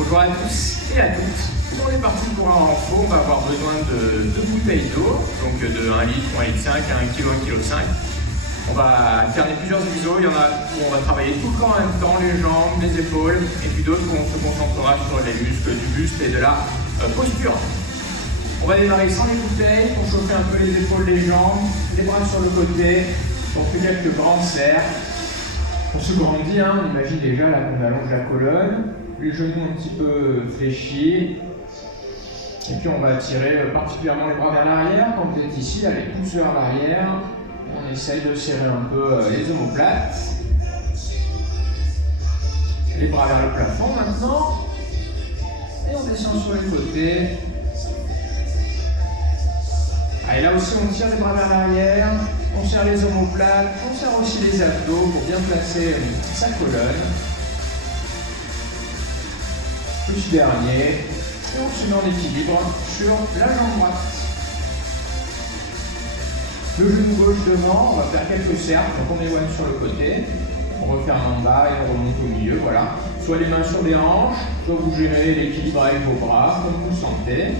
Bonjour à tous et à toutes. On est parti pour un renfort. On va avoir besoin de 2 bouteilles d'eau, donc de 1 litre, 1,5 litre, 1 kg, 1,5 kg. On va alterner plusieurs exos. Il y en a où on va travailler tout le temps en même temps, les jambes, les épaules, et puis d'autres où on se concentrera sur les muscles du buste et de la posture. On va démarrer sans les bouteilles pour chauffer un peu les épaules, les jambes, les bras sur le côté. On fait quelques grands cercles. On se grandit, hein, on imagine déjà là qu'on allonge la colonne, les genoux un petit peu fléchis. Et puis on va tirer particulièrement les bras vers l'arrière. Quand vous êtes ici, là, les pouces vers l'arrière. On essaye de serrer un peu les omoplates. Les bras vers le plafond maintenant. Et on descend sur les côtés. Allez, là aussi on tire les bras vers l'arrière. On serre les omoplates, on serre aussi les abdos pour bien placer sa colonne. Plus dernier, et on se met en équilibre sur la jambe droite. Le genou gauche devant, on va faire quelques cercles, donc on éloigne sur le côté. On referme en bas et on remonte au milieu, voilà. Soit les mains sur les hanches, soit vous gérez l'équilibre avec vos bras, comme vous le sentez.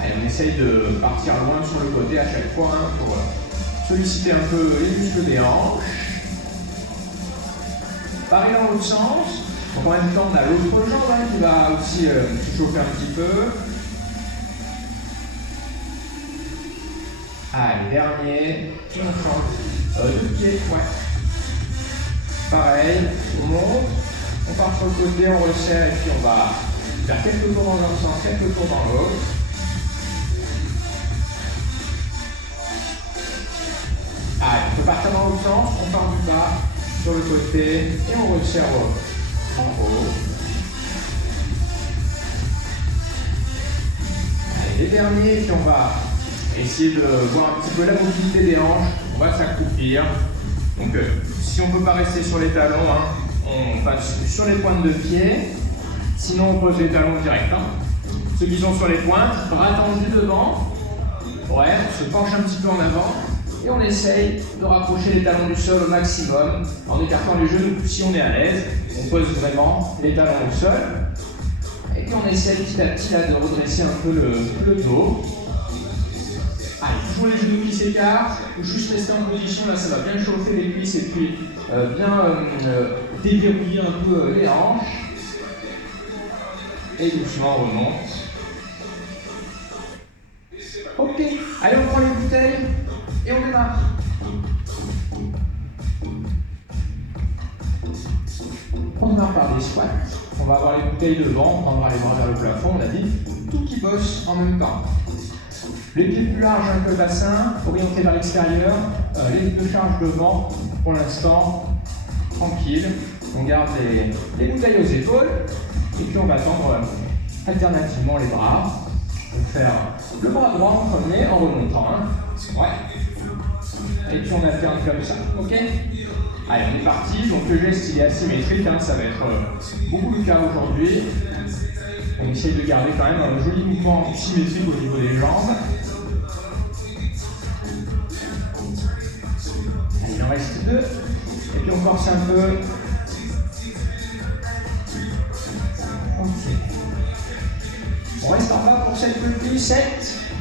Allez, on essaye de partir loin sur le côté à chaque fois, hein, pour solliciter un peu les muscles des hanches. Pareil dans l'autre sens. Donc en même temps, on a l'autre jambe hein, qui va aussi se chauffer un petit peu. Allez, dernier. Et on change de pied. Ouais. Pareil, on monte. On part sur le côté, on resserre et puis on va faire quelques tours dans un sens, quelques tours dans l'autre. Allez, on peut partir dans l'autre sens, on part du bas sur le côté et on resserre en haut. Allez, les derniers, puis on va essayer de voir un petit peu la mobilité des hanches. On va s'accroupir. Donc, si on ne peut pas rester sur les talons, hein, on passe sur les pointes de pied. Sinon, on pose les talons direct. Hein. Ceux qui sont sur les pointes, bras tendus devant. Ouais, on se penche un petit peu en avant. Et on essaye de rapprocher les talons du sol au maximum en écartant les genoux si on est à l'aise. On pose vraiment les talons au sol. Et puis on essaye petit à petit là, de redresser un peu le dos. Allez, toujours les genoux qui s'écartent. Ou juste rester en position, là ça va bien chauffer les cuisses et puis bien déverrouiller un peu les hanches. Et doucement on remonte. Ok, allez on prend les bouteilles. Et on démarre. On démarre par des squats. On va avoir les bouteilles devant, on prendra les bras vers le plafond, on a dit, tout qui bosse en même temps. Les pieds plus larges que le bassin, orientés vers l'extérieur, les deux charges devant, pour l'instant, tranquille. On garde les bouteilles aux épaules, et puis on va tendre alternativement les bras. On va faire le bras droit en premier en remontant. Hein. Ouais. Et puis on alterne comme ça, ok? Allez, on est parti. Donc le geste il est asymétrique, hein, ça va être beaucoup le cas aujourd'hui. On essaye de garder quand même un joli mouvement symétrique au niveau des jambes. Allez, il en reste 2. Et puis on force un peu. Ok. On reste en bas pour cette petite 7,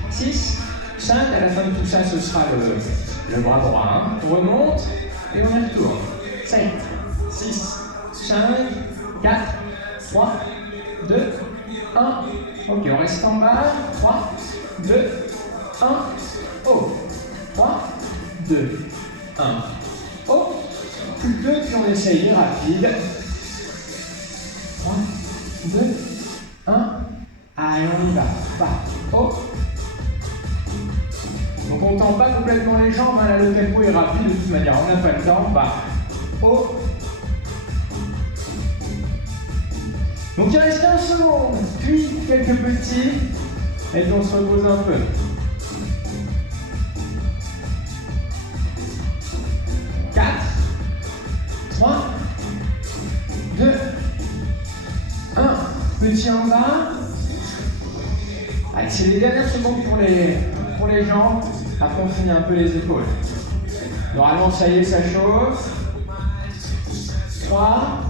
6, 5. À la fin de tout ça, ce sera le bras droit. Hein. On remonte et on y retourne. 7, 6, 5, 4, 3, 2, 1. Ok, on reste en bas. 3, 2, 1. Haut. 3, 2, 1. Haut. Plus 2, puis on essaye rapide. 3, 2, 1. Allez, on y va. Pas. Haut. Donc on ne tend pas complètement les jambes, hein, là le tempo est rapide de toute manière, on n'a pas le temps, bas, haut. Donc il reste 15 secondes, puis quelques petits, et puis on se repose un peu. Quatre, 3, 2, 1, petit en bas. Allez, c'est les dernières secondes pour les jambes. Après, on finit un peu les épaules. Normalement, ça y est, ça chauffe. 3,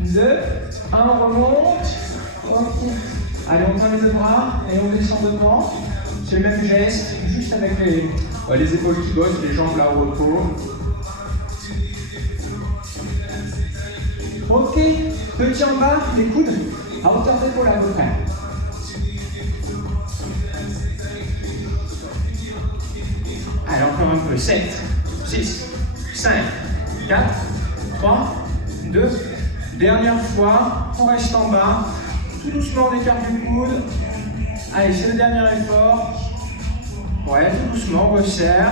2, 1, on remonte. Ok. Allez, on tend les deux bras et on descend devant. C'est le même geste, juste avec les épaules qui bossent, les jambes là au repos. Ok. Petit en bas, les coudes à hauteur d'épaule à peu près. Allez, encore un peu. 7, 6, 5, 4, 3, 2. Dernière fois, on reste en bas. Tout doucement, on écarte du coude. Allez, c'est le dernier effort. Ouais, tout doucement, on resserre.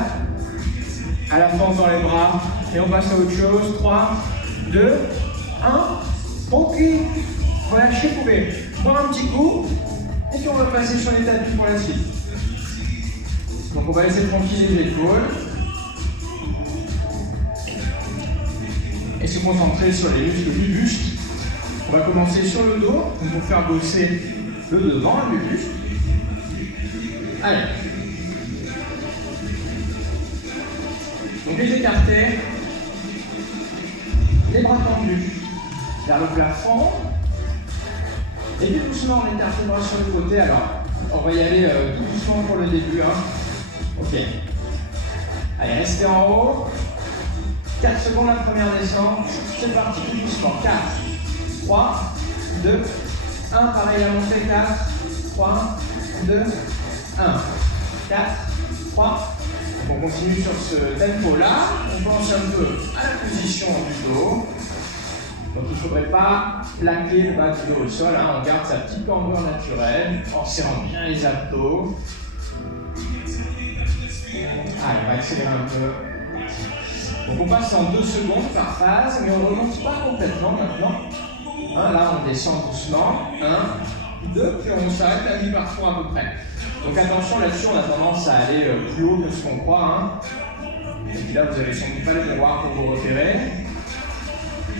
À la fin, on tend les bras et on passe à autre chose. 3, 2, 1. Ok. Relâchez, vous pouvez boire un petit coup. Et puis on va passer sur les tapis pour la suite. Donc on va laisser tranquille les épaules. Et se concentrer sur les muscles du buste. On va commencer sur le dos, donc pour faire bosser le devant du buste. Allez. Donc les écartés, les bras tendus vers le plafond. Et puis doucement, on écarte les bras sur le côté. Alors, on va y aller tout doucement pour le début. Ok. Allez, restez en haut. 4 secondes la première descente. C'est parti, tout doucement. 4, 3, 2, 1. Pareil, la montée. 4, 3, 2, 1. 4, 3. Donc on continue sur ce tempo-là. On pense un peu à la position du dos. Donc il ne faudrait pas plaquer le bas du dos au sol. On garde sa petite cambrure naturelle en serrant bien les abdos. Allez, on va accélérer un peu. Donc on passe en 2 secondes par phase, mais on ne remonte pas complètement maintenant. Là, on descend doucement. 1, 2, puis on s'arrête à mi-parcours à peu près. Donc attention, là-dessus, on a tendance à aller plus haut que ce qu'on croit. Et puis là, vous n'avez sans doute pas les miroirs pour vous repérer.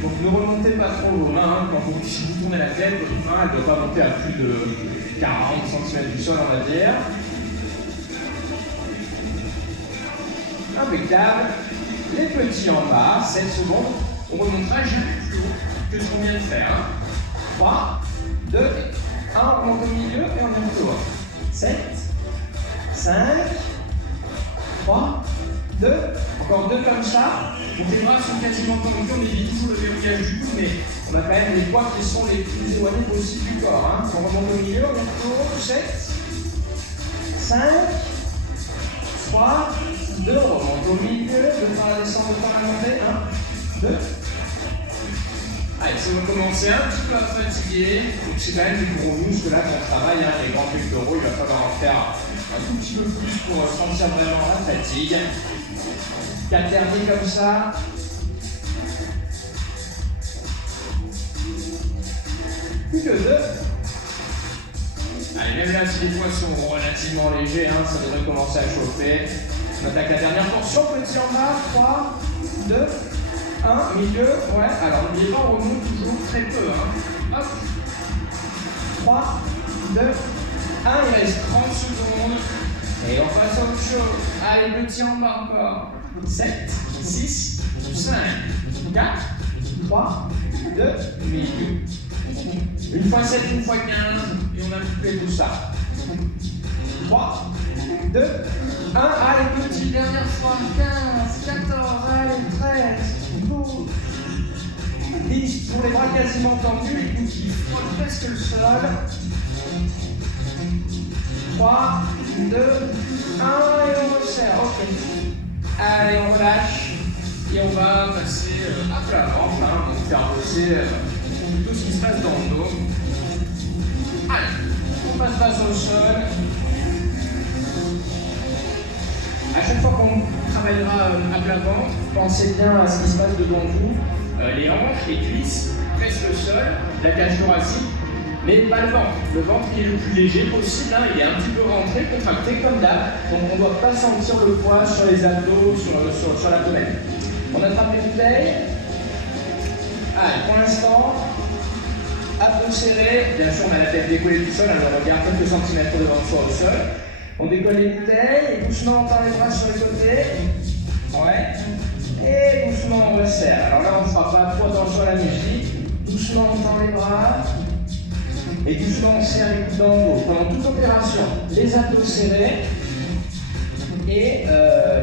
Donc ne remontez pas trop vos mains. Quand vous tournez la tête, votre main, elle ne doit pas monter à plus de 40 cm du sol, on va dire. Impeccable. Les petits en bas, 7 secondes. On remontera jamais plus haut que ce qu'on vient de faire. 3, 2, 1, on remonte au milieu et on est plus haut. 7, 5, 3, 2, encore 2 comme ça. Donc les bras sont quasiment tendus, on évite toujours le verrouillage du cou, mais on a quand même les poids qui sont les plus éloignés possible du corps. On remonte au milieu, on est plus haut. 7, 5, 3, 2, on remonte au milieu, 2 par la descente, 2 par la montée. 1, 2. Allez, si vous commencez un petit peu à fatiguer, donc c'est quand même du gros muscle là qu'on travaille, les grands pectoraux, il va falloir en faire un tout petit peu plus pour sentir vraiment la fatigue. 4 derniers comme ça. Plus que 2. Allez, même là, si les poids sont relativement légers, ça devrait commencer à chauffer. On attaque la dernière portion, petit en bas, 3, 2, 1, milieu, ouais. Alors, n'oubliez pas, on remonte toujours très peu. Hop. 3, 2, 1, il reste 30 secondes. Et on passe à autre chose. Allez, petit en bas encore. 7, 6, 5, 4, 3, 2, milieu. Une fois 7, une fois 15, et on a coupé tout ça. 3, 2, 1, allez, petit, dernière fois. 15, 14, allez, 13, 12, 10, pour les bras quasiment tendus, les coudes qui frottent presque le sol. 3, 2, 1, et on resserre, ok. Allez, on relâche, et on va passer à plat ventre, pour faire bosser tout ce qui se passe dans le dos. Allez, on passe face au sol. À chaque fois qu'on travaillera à plat ventre, pensez bien à ce qui se passe devant vous. Les hanches, les cuisses, presque le sol, la cage thoracique, mais pas le ventre. Le ventre qui est le plus léger possible, il est un petit peu rentré, contracté comme d'hab, donc on ne doit pas sentir le poids sur les abdos, sur l'abdomen. On attrape les bouteilles. Allez, pour l'instant, abdos serrés, bien sûr on a la tête décollée du sol, on regarde quelques centimètres devant soi au sol. On décolle les bouteilles, et doucement on tend les bras sur les côtés. Ouais. Et doucement on resserre. Alors là on ne fera pas trop attention à la musique. Doucement on tend les bras. et doucement serrer les coudes dans le dos. Pendant toute opération, les abdos serrés et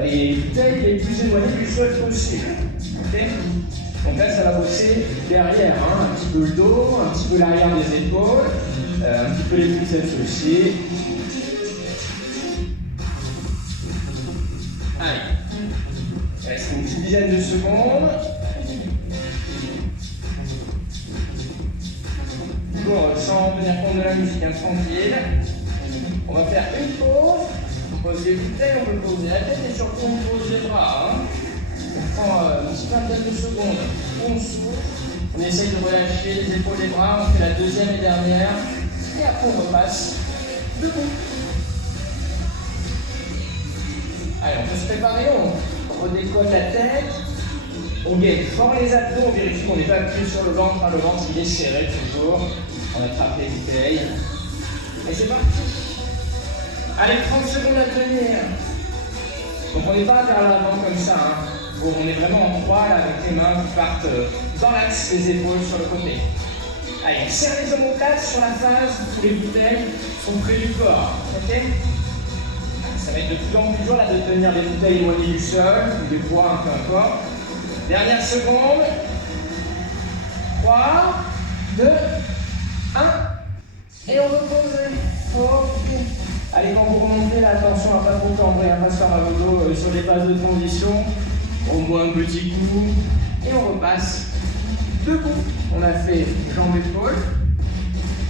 les bouteilles les plus éloignées du sol possible. Okay, donc là, ça va bosser derrière, hein, un petit peu le dos, un petit peu l'arrière des épaules, un petit peu les triceps aussi. Allez, il reste une petite dizaine de secondes. Toujours sans tenir compte de la musique, hein, tranquille. On va faire une pause. On pose les bouteilles, on peut poser la tête et surtout on pose les bras. Hein. On prend une petite vingtaine de secondes, on souffle, on essaye de relâcher les épaules et les bras, on fait la deuxième et dernière, et après on repasse debout. Allez, on peut se préparer, on redécolle la tête, on gaine fort les abdos, on vérifie qu'on n'est pas appuyé sur le ventre, le ventre il est serré toujours, on attrape les bouteilles, et c'est parti. Allez, 30 secondes à tenir. Donc on n'est pas vers l'avant comme ça, hein. Bon, on est vraiment en croix là, avec les mains qui partent dans l'axe des épaules sur le côté. Allez, on serre les omoplates sur la face où les bouteilles sont près du corps. Okay, ça va être de plus en plus dur là, de tenir les bouteilles éloignées du sol, ou des poids, peu importe. Dernière seconde. 3, 2, 1. Et on repose. Ok. Allez, quand vous remontez là, attention à ne pas trop tendre et à ne pas se faire mal au dos sur les phases de transition. On boit un petit coup et on repasse debout. On a fait jambes-épaules.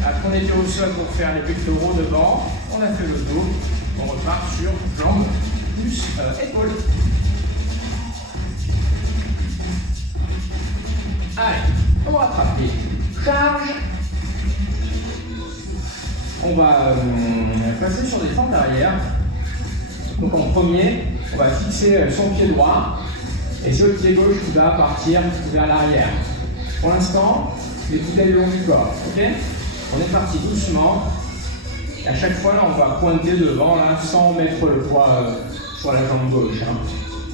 Après, on était au sol pour faire les pectoraux devant. On a fait le dos. On repart sur jambes plus épaules. Allez, on va attraper. Charge. On va passer sur des fentes arrière. Donc en premier, on va fixer son pied droit. Et c'est le pied gauche qui va partir vers l'arrière. Pour l'instant, les bouteilles le long du corps. Okay, on est parti doucement. Et à chaque fois, là, on va pointer devant là, sans mettre le poids sur la jambe gauche. Hein.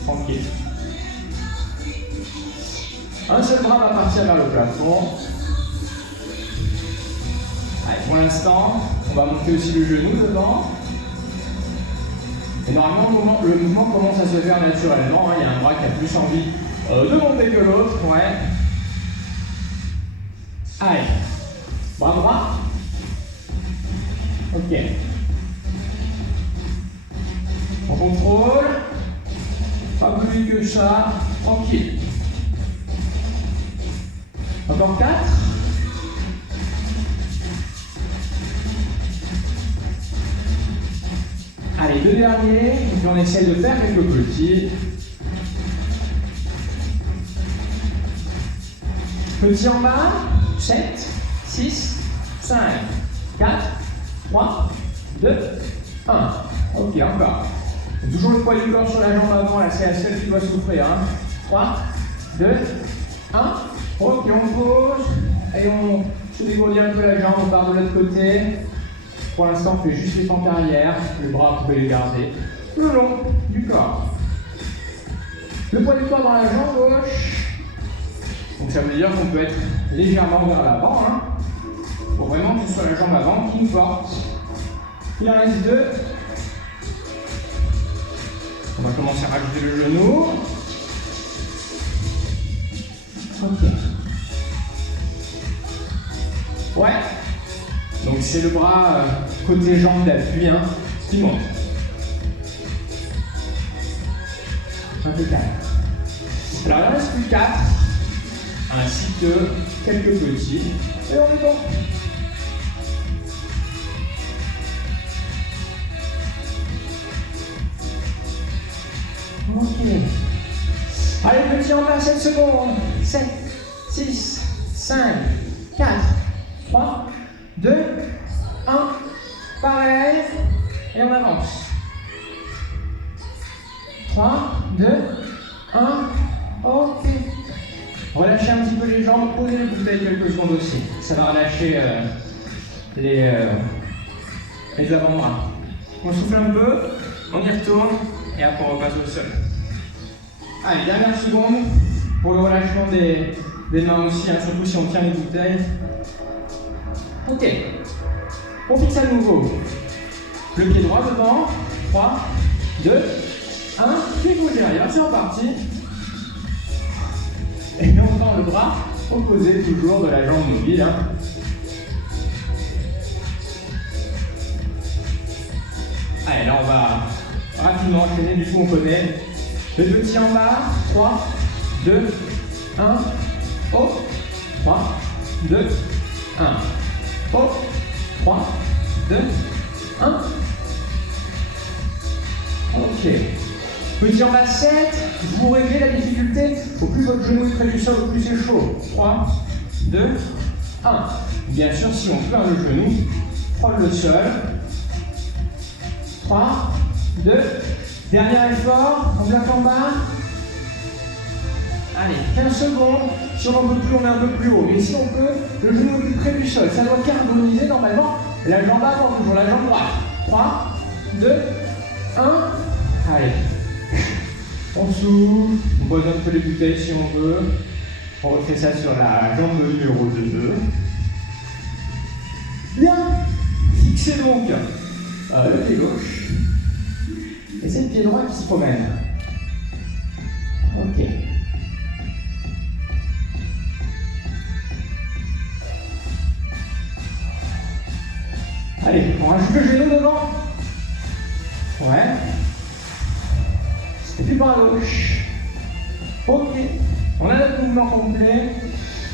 Tranquille. Un seul bras va partir vers le plafond. Allez, pour l'instant, on va monter aussi le genou devant. Et normalement, le mouvement commence à se faire naturellement. Hein. Il y a un bras qui a plus envie de monter que l'autre. Ouais. Allez. Bras droit. Ok. On contrôle. Pas plus vite que ça. Tranquille. Encore 4. Allez, 2 derniers, et puis on essaye de faire quelques petits. Petit en bas, 7, 6, 5, 4, 3, 2, 1. Ok, encore. Toujours le poids du corps sur la jambe avant, là c'est la seule qui doit souffrir. Hein. 3, 2, 1. Ok, on pose, et on se dégourdit un peu la jambe, on part de l'autre côté. Pour l'instant, on fait juste les fentes arrière, les bras, vous pouvez les garder le long du corps. Le poids du corps dans la jambe gauche. Donc ça veut dire qu'on peut être légèrement vers l'avant, hein, pour vraiment que ce soit la jambe avant qui nous porte. Il en reste 2. On va commencer à rajouter le genou. Ok. Ouais. Donc c'est le bras côté jambe d'appui, hein, qui monte. Impeccable. Alors il en reste plus 4, ainsi que quelques petits, et on est bon. Ok. Allez, petit en bas, 7 secondes. 7, 6, 5, 4, 3, 2, 1, pareil, et on avance. 3, 2, 1, ok. Relâchez un petit peu les jambes, posez les bouteilles quelques secondes aussi. Ça va relâcher les avant-bras. On souffle un peu, on y retourne, et après on repasse au sol. Allez, dernière seconde pour le relâchement des mains aussi, hein, surtout si on tient les bouteilles. Ok. On fixe à nouveau. Le pied droit devant. 3, 2, 1. Pied gauche derrière. C'est reparti. Et on tend le bras opposé toujours de la jambe mobile. Hein. Allez, là on va rapidement enchaîner. Du coup, on connaît le petit en bas. 3, 2, 1. Haut. 3, 2, 1. Haut. 3, 2, 1. Ok. Petit en bas 7. Vous réglez la difficulté. Au plus votre genou est près du sol, au plus c'est chaud. 3, 2, 1. Bien sûr, si on plaint le genou, prendre le sol. 3, 2. Dernier effort. On bloque en bas. Allez, 15 secondes. Si on n'en peut plus, on met un peu plus haut. Mais si on peut, le genou est plus près du sol. Ça doit carboniser normalement la jambe avant, toujours la jambe droite. 3, 2, 1. Allez. On souffle. On pose un peu les bouteilles si on veut. On refait ça sur la jambe numéro 2. Bien. Fixez donc le pied gauche. Et c'est le pied droit qui se promène. Ok. Allez, on rajoute le genou devant. Ouais. Et puis par la gauche. Ok. On a notre mouvement complet.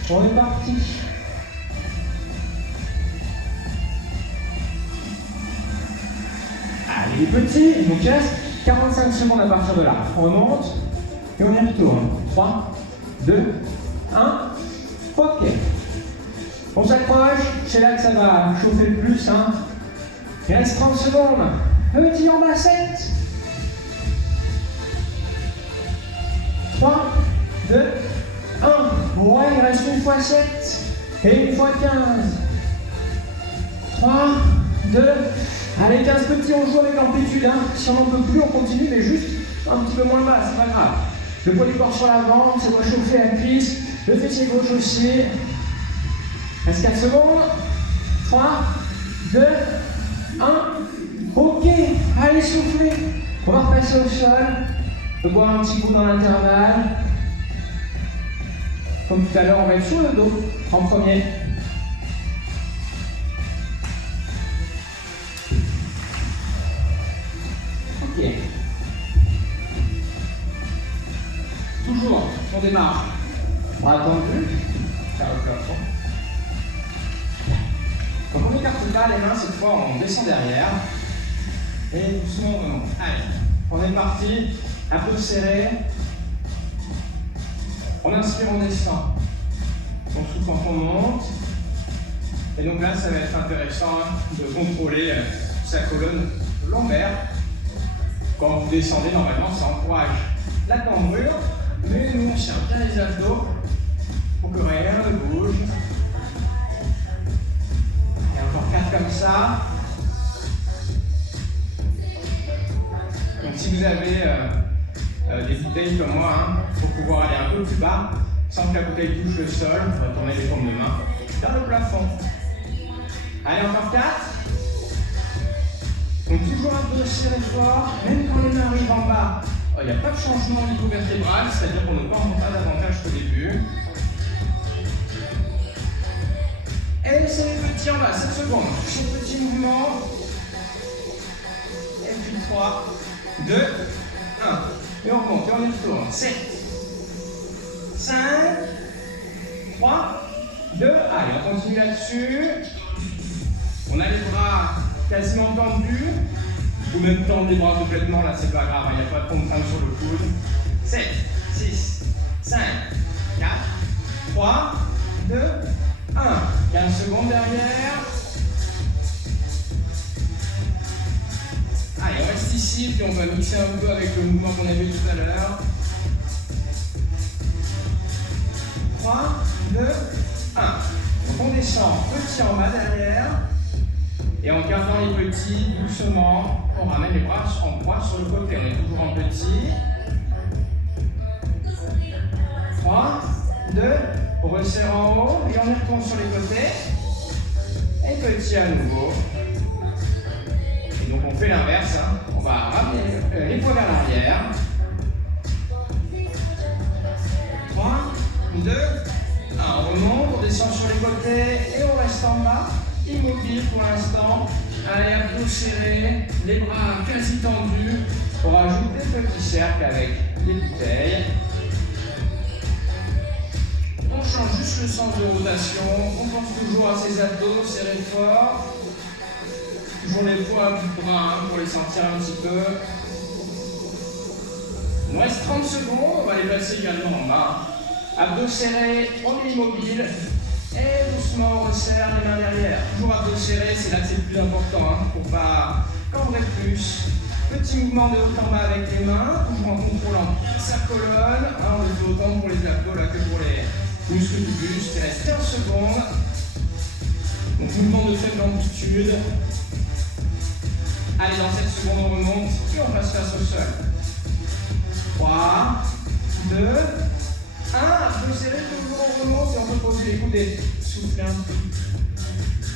On est parti. Allez, les petits. Donc il reste 45 secondes à partir de là. On remonte. Et on y retourne. 3, 2, 1. Ok. On s'accroche, c'est là que ça va chauffer le plus. Hein. Il reste 30 secondes. Le petit en bas, 7. 3, 2, 1. Ouais, il reste une fois 7. Et une fois 15. 3, 2. Allez, 15 petits, on joue avec l'amplitude. Hein. Si on n'en peut plus, on continue, mais juste un petit peu moins bas, c'est pas grave. Le poids du corps sur l'avant, ça doit chauffer la cuisse. Le fessier gauche aussi. Reste 4 secondes. 3, 2, 1. Ok. Allez, soufflez. On va repasser au sol. On peut boire un petit coup dans l'intervalle. Comme tout à l'heure, on va être sur le dos en premier. Ok. Toujours, on démarre. Bras tendus. Ça va faire fort. Donc on n'écarte pas les mains, cette fois on descend derrière. Et doucement on remonte. Allez, on est parti. Un peu serré. On inspire, on descend. On souffle quand on monte. Et donc là, ça va être intéressant de contrôler sa colonne lombaire. Quand vous descendez, normalement, ça encourage la cambrure. Mais nous, on tient bien les abdos pour que rien ne bouge. Et encore 4 comme ça. Donc si vous avez des bouteilles comme moi, hein, pour pouvoir aller un peu plus bas, sans que la bouteille touche le sol, on va tourner les paumes de main vers le plafond. Allez, encore 4. Donc toujours un peu serré fort, même quand les mains arrivent en bas, il n'y a pas de changement au niveau vertébral, c'est-à-dire qu'on ne remonte pas davantage qu'au début. Et c'est les petits en bas, 7 secondes. Chaque petit mouvement. Et puis 3, 2, 1. Et on remonte, et on y retourne. 7, 5, 3, 2. Allez, on continue là-dessus. On a les bras quasiment tendus. Ou même tendre les bras complètement, là c'est pas grave, il n'y a pas de contrainte sur le coude. 7, 6, 5, 4, 3, 2, 1. 15 secondes derrière. Allez, on reste ici, puis on va mixer un peu avec le mouvement qu'on avait tout à l'heure. 3, 2, 1. Donc on descend, petit en bas derrière. Et en gardant les petits, doucement, on ramène les bras en croix sur le côté. On est toujours en petit. 3, 2, on resserre en haut et on y retourne sur les côtés. Et petit à nouveau. Et donc on fait l'inverse, hein. On va ramener les poids vers l'arrière. 3, 2, 1. On remonte, on descend sur les côtés et on reste en bas. Immobile pour l'instant. Allez, abdos serrés, les bras quasi tendus. On rajoute des petits cercles avec les bouteilles. On change juste le sens de rotation. On pense toujours à ses abdos, serrés fort. Toujours les poids du bras pour les sentir un petit peu. Il nous reste 30 secondes. On va les placer également en bas. Abdos serrés, on est immobile. Et doucement, on resserre les mains derrière. Toujours abdos serrés, c'est là que c'est le plus important, hein, pour pas cambrer plus. Petit mouvement de haut en bas avec les mains, toujours en contrôlant sa colonne. Hein, on le fait autant pour les abdos là, que pour les muscles du buste. Il reste 15 secondes. Donc, mouvement de faible amplitude. Allez, dans cette seconde, on remonte et on passe face au sol. 3, 2, 1. Abdos serrés, toujours on remonte et on peut poser les coudes et souffler un peu.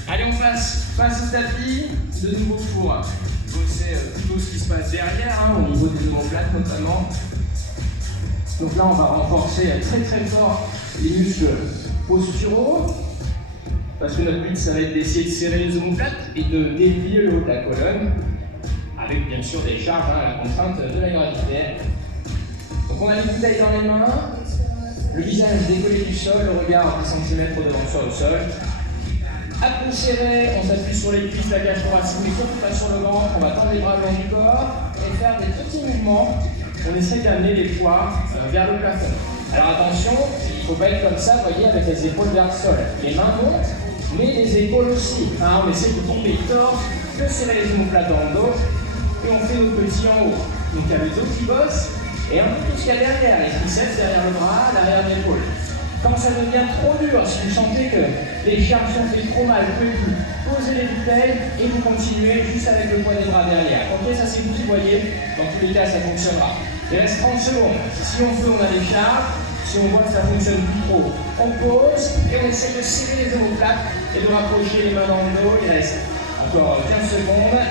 Allez, on passe face au tapis. De nouveau pour bosser tout ce qui se passe derrière, hein, au niveau des omoplates notamment. Donc là, on va renforcer très fort les muscles posturaux. Parce que notre but, ça va être d'essayer de serrer les omoplates et de déplier le haut de la colonne. Avec bien sûr des charges, hein, à la contrainte de la gravité. Donc on a les bouteilles dans les mains. Le visage décollé du sol, le regard 10 cm devant sur le sol. Abdos serrés, on s'appuie sur les cuisses, la cage thoracique, mais surtout pas sur le ventre. On va tendre les bras le long du corps et faire des petits mouvements. On essaie d'amener les poids vers le plafond. Alors attention, il ne faut pas être comme ça, vous voyez, avec les épaules vers le sol. Les mains montent, mais les épaules aussi. Hein, on essaie de tomber torse, de serrer les omoplates dans le dos et on fait nos petits en haut. Donc il y a le dos qui bosse. Et un peu tout ce qu'il y a derrière, les triceps derrière le bras, l'arrière de l'épaule. Quand ça devient trop dur, si vous sentez que les charges sont fait trop mal, vous pouvez plus poser les bouteilles et vous continuez juste avec le poids des bras derrière. Ok, ça c'est vous qui voyez, dans tous les cas ça fonctionnera. Il reste 30 secondes. Si on peut, on a des charges. Si on voit que ça ne fonctionne plus trop, on pose et on essaie de serrer les omoplates et de rapprocher les mains dans le dos. Il reste encore 15 secondes.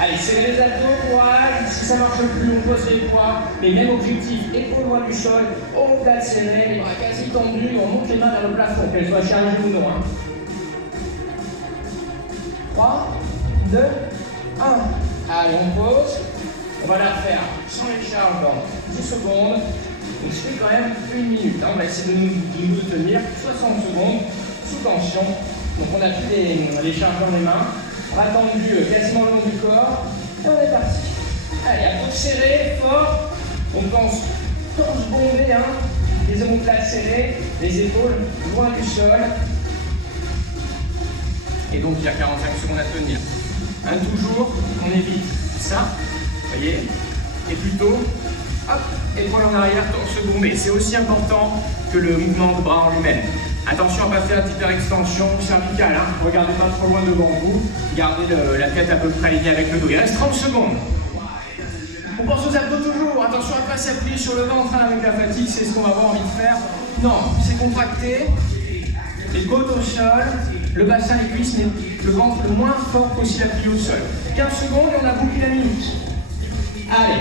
Allez, serrez les abdos, courage. Si ça ne marche plus, on pose les poids. Mais même objectif, épaules loin du sol, omoplates serrées, les bras quasi tendus, on monte les mains vers le plafond, qu'elles soient chargées ou non. Hein. 3, 2, 1. Allez, on pose. On va la refaire sans les charges dans 10 secondes. Donc, je fais quand même 1 minute. Hein. On va essayer de nous tenir 60 secondes sous tension. Donc, on a plus les charges dans les mains. Bras tendus quasiment le long du corps. Et on est parti. Allez, abdos serrés, fort. On pense torse bombé, hein. Les omoplates serrées, les épaules loin du sol. Et donc il y a 45 secondes à tenir. Hein, toujours, on évite ça, vous voyez. Et plutôt, hop, épaule en arrière, torse bombé. C'est aussi important que le mouvement de bras en lui-même. Attention à ne pas faire d'hyperextension cervicale, hein. Regardez pas trop loin devant vous, gardez la tête à peu près alignée avec le dos. Il reste 30 secondes. On pense aux abdos toujours, attention à ne pas s'appuyer sur le ventre, hein, avec la fatigue, c'est ce qu'on va avoir envie de faire. Non, c'est contracté, les côtes au sol, le bassin, les cuisses, mais le ventre le moins fort possible appuyé au sol. 15 secondes et on a bouclé la minute. Allez.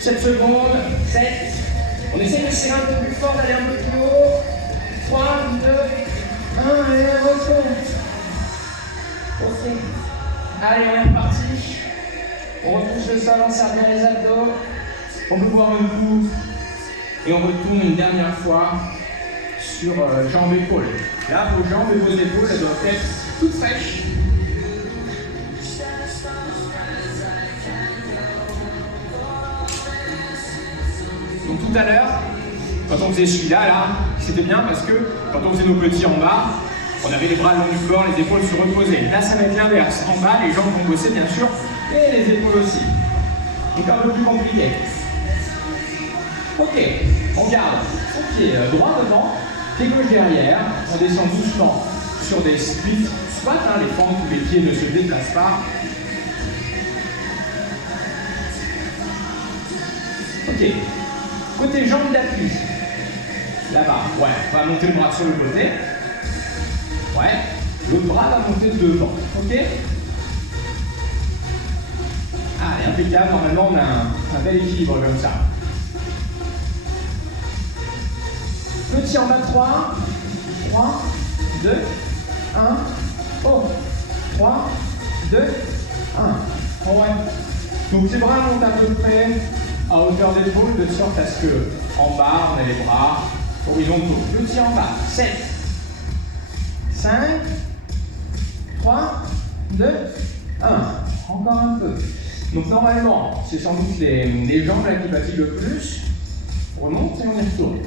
7 secondes, 7. On essaie de serrer un peu plus fort, d'aller un peu plus haut. 3, 2, 1, et retour. Ok. Allez, on est reparti. On repousse le sol, on serre bien les abdos. On peut boire un coup. Et on retourne une dernière fois sur jambes-épaules. Là, vos jambes et vos épaules, elles doivent être toutes fraîches. Donc tout à l'heure, quand on faisait celui-là, c'était bien parce que quand on faisait nos petits en bas, on avait les bras le long du corps, les épaules se reposaient. Là, ça va être l'inverse. En bas, les jambes vont bosser, bien sûr, et les épaules aussi. Donc un peu plus compliqué. Ok, on garde son pied droit devant, pied gauche derrière. On descend doucement sur des split squats, hein, les fentes où les pieds ne se déplacent pas. Ok. Côté jambes d'appui, Là-bas, ouais. On va monter le bras sur le côté. Ouais. L'autre bras va monter devant. Ok? Allez, impeccable. Normalement, on a un bel équilibre comme ça. Petit en bas, 3. 3, 2, 1. Oh. 3, 2, 1. Oh ouais. Donc les bras montent à peu près à hauteur d'épaule, de sorte à ce que en bas, on a les bras horizontaux. Petit en bas. 7, 5, 3, 2, 1. Encore un peu. Donc normalement, c'est sans doute les jambes là qui fatiguent le plus. On remonte et on y retourne.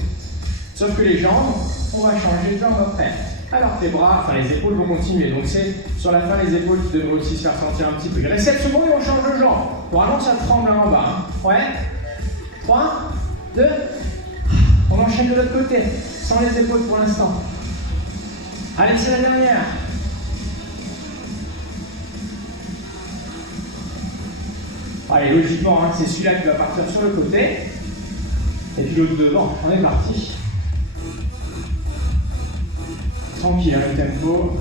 Sauf que les jambes, on va changer de jambe après. Alors que les bras, enfin les épaules vont continuer. Donc c'est sur la fin les épaules qui devraient aussi se faire sentir un petit peu. Il reste 7 secondes et on change de jambe. Normalement ça tremble là en bas. Hein. Ouais. 3, 2. On enchaîne de l'autre côté. Sans les épaules pour l'instant. Allez, c'est la dernière. Allez, logiquement, hein, c'est celui-là qui va partir sur le côté. Et puis l'autre devant. On est parti. Tranquille, hein, le tempo.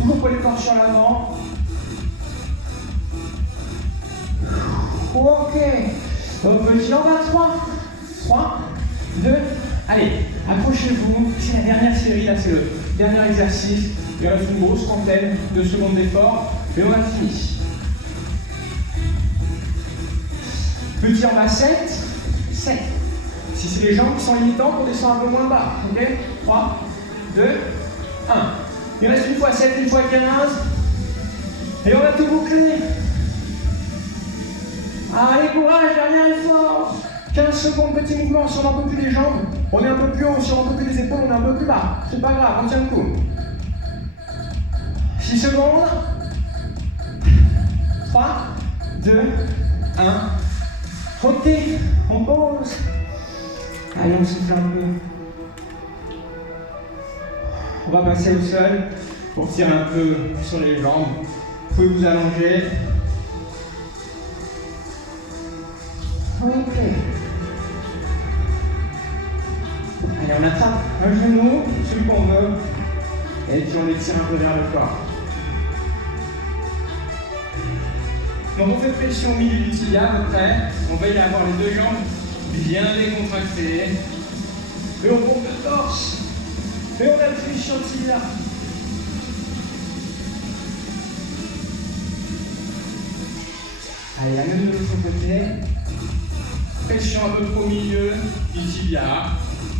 Toujours pour les corps sur l'avant. Ok. Donc petit en bas, 3. 3, 2. Allez, accrochez-vous. C'est la dernière série, là, c'est le dernier exercice. Il reste une grosse trentaine de secondes d'effort. Et on a fini. Petit en bas, 7. 7. Si c'est les jambes qui sont limitantes, on descend un peu moins bas. Ok? 3, 2, 1. Il reste une fois 7, une fois 15. Et on va tout boucler. Allez, courage, dernier effort. 15 secondes, petit mouvement. Si on n'en peut plus les jambes, on est un peu plus haut. Si on n'en peut plus les épaules, on est un peu plus bas. C'est pas grave, on tient le coup. 6 secondes. 3, 2, 1. Ok, on pose. Allez, on souffle un peu. On va passer au sol pour tirer un peu sur les jambes. Vous pouvez vous allonger. Ok. Allez, on attrape un genou, celui qu'on veut, et puis on l'étire un peu vers le corps. Donc on fait pression au milieu du tibia à peu près. On va y avoir les deux jambes bien décontractées. Et on pompe le torse. Et on appuie sur le tibia. Allez, la même de l'autre côté. Pression un peu au milieu du tibia.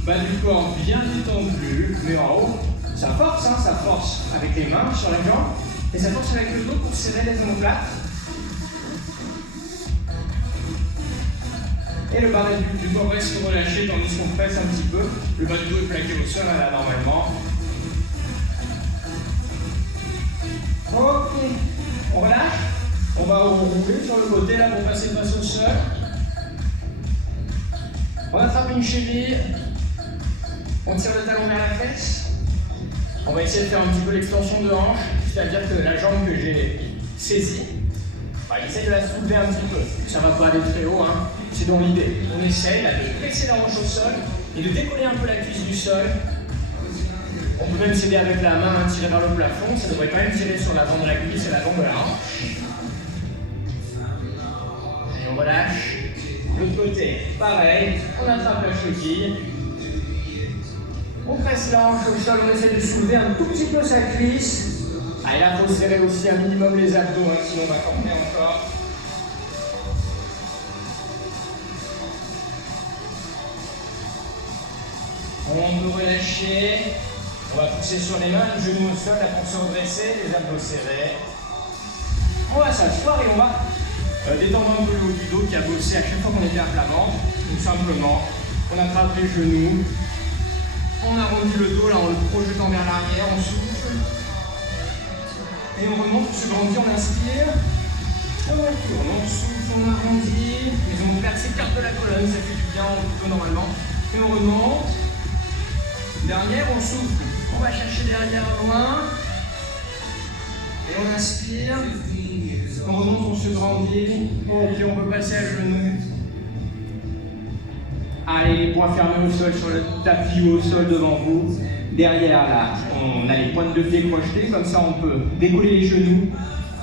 Bas du corps bien détendu, mais en haut. Ça force, hein, ça force avec les mains sur la jambe. Et ça force avec le dos pour serrer les omoplates. Et le bas du corps reste relâché tandis qu'on presse un petit peu. Le bas du dos est plaqué au sol là normalement. Ok, on relâche. On va rouler sur le côté là pour passer face au sol. On attrape une cheville. On tire le talon vers la fesse. On va essayer de faire un petit peu l'extension de hanche, c'est-à-dire que la jambe que j'ai saisie, j'essaie de la soulever un petit peu. Ça ne va pas aller très haut, hein. C'est dans l'idée. On essaye là, de presser la hanche au sol et de décoller un peu la cuisse du sol. On peut même s'aider avec la main, tirer vers le plafond. Ça devrait quand même tirer sur l'avant de la cuisse et l'avant de la hanche. Et on relâche. L'autre côté, pareil. On attrape la cheville. On presse la hanche au sol. On essaie de soulever un tout petit peu sa cuisse. Ah, et là, il faut serrer aussi un minimum les abdos, hein, sinon on va corner encore. On peut relâcher. On va pousser sur les mains, le genou au sol, là pour se redresser, les abdos serrés. On va s'asseoir et on va détendre un peu le haut du dos qui a bossé à chaque fois qu'on était à plat ventre. Donc simplement, on attrape les genoux. On arrondit le dos là en le projetant vers l'arrière, on souffle. Et on remonte, on se grandit, on inspire. On retourne, on souffle, on arrondit. Les omoplates s'écartent de la colonne, ça fait du bien au dos normalement. Et on remonte. Derrière, on souffle. On va chercher derrière loin. Et on inspire. On remonte, on se grandit. Et puis on peut passer à genoux. Allez, les poings fermés au sol, sur le tapis ou au sol devant vous. Derrière, là, on a les pointes de pied crochetés, comme ça on peut décoller les genoux,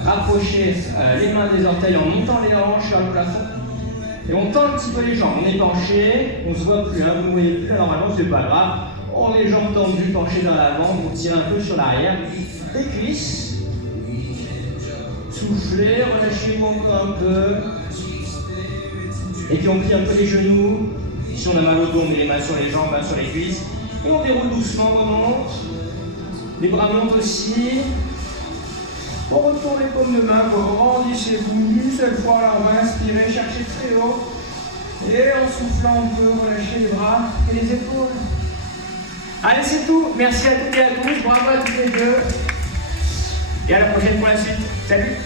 rapprocher les mains des orteils en montant les hanches vers le plafond. Et on tend un petit peu les jambes, on est penché, on se voit plus, hein, vous ne voyez plus, normalement c'est pas grave. On a les jambes tendues, penchées vers l'avant, vous tirez un peu sur l'arrière, les cuisses. Soufflez, relâchez encore un peu. Et puis on plie un peu les genoux. Si on a mal au dos, on met les mains sur les jambes, mains sur les cuisses. Et on déroule doucement, on remonte. Les bras montent aussi. On retourne les paumes de main, vous grandissez-vous une seule fois. Là, on va inspirer, chercher très haut. Et en soufflant, on peut relâcher les bras et les épaules. Allez, c'est tout. Merci à toutes et à tous. Bravo à tous les deux. Et à la prochaine pour la suite. Salut!